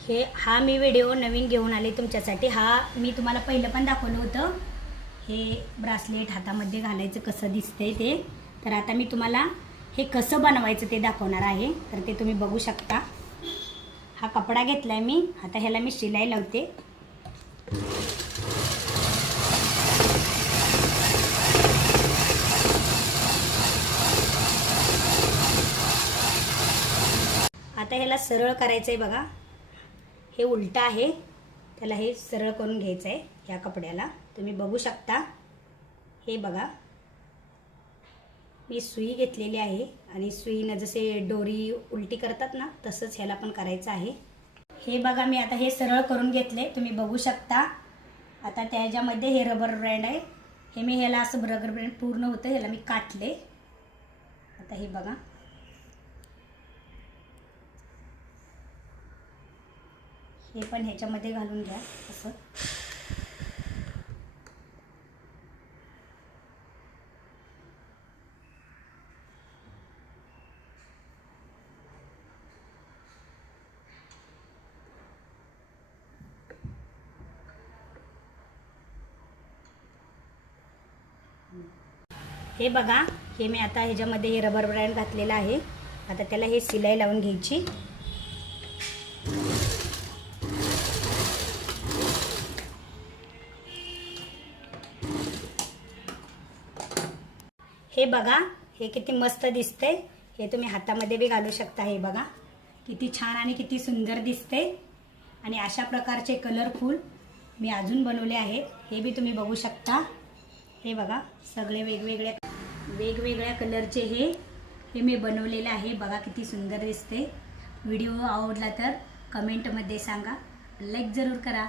हा मी व्हिडिओ नवीन घेऊन आले तुमच्यासाठी। हा मी तुम्हाला पहिलं पण दाखवलं होतं, हे ब्रासलेट हातामध्ये घालायचं कसं दिसतंय ते। तर आता मी तुम्हाला हे कसं बनवायचं ते दाखवणार आहे। तर ते तुम्ही बघू शकता। हा कपडा घेतलाय मी, आता ह्याला मी शिलाई लावते। आता ह्याला सरळ करायचं आहे बघा, हे उलटा आहे, त्याला हे सरळ करून घ्यायचं आहे। या कपड्याला तुम्ही बघू शकता, हे बघा मी सुई घेतलेली आहे आणि सुईनं जसे डोरी उलटी करतात ना, तसंच ह्याला पण करायचं आहे। हे बघा मी आता हे सरळ करून घेतले, तुम्ही बघू शकता। आता त्याच्यामध्ये हे रबर ब्रँड आहे, हे मी ह्याला असं रबर ब्रँड पूर्ण होतं ह्याला मी काटले। आता हे बघा, हे पण ह्याच्यामध्ये घालून घ्या असं। हे बघा, हे मी आता ह्याच्यामध्ये हे रबर ब्रँड घातलेला आहे। आता त्याला हे शिलाई लावून घ्यायची। हे बघा, हे किती मस्त दिसतंय। हे तुम्ही हातामध्ये बी घालू शकता। हे बघा किती छान आणि किती सुंदर दिसतंय। आणि अशा प्रकारचे कलरफुल मी अजून बनवले आहेत, हे बी तुम्ही बघू शकता। हे बघा सगळे वेगवेगळ्या कलरचे हे मी बनवलेले आहे। बघा किती सुंदर दिसते। व्हिडिओ आवडला तर कमेंटमध्ये सांगा, लाईक जरूर करा।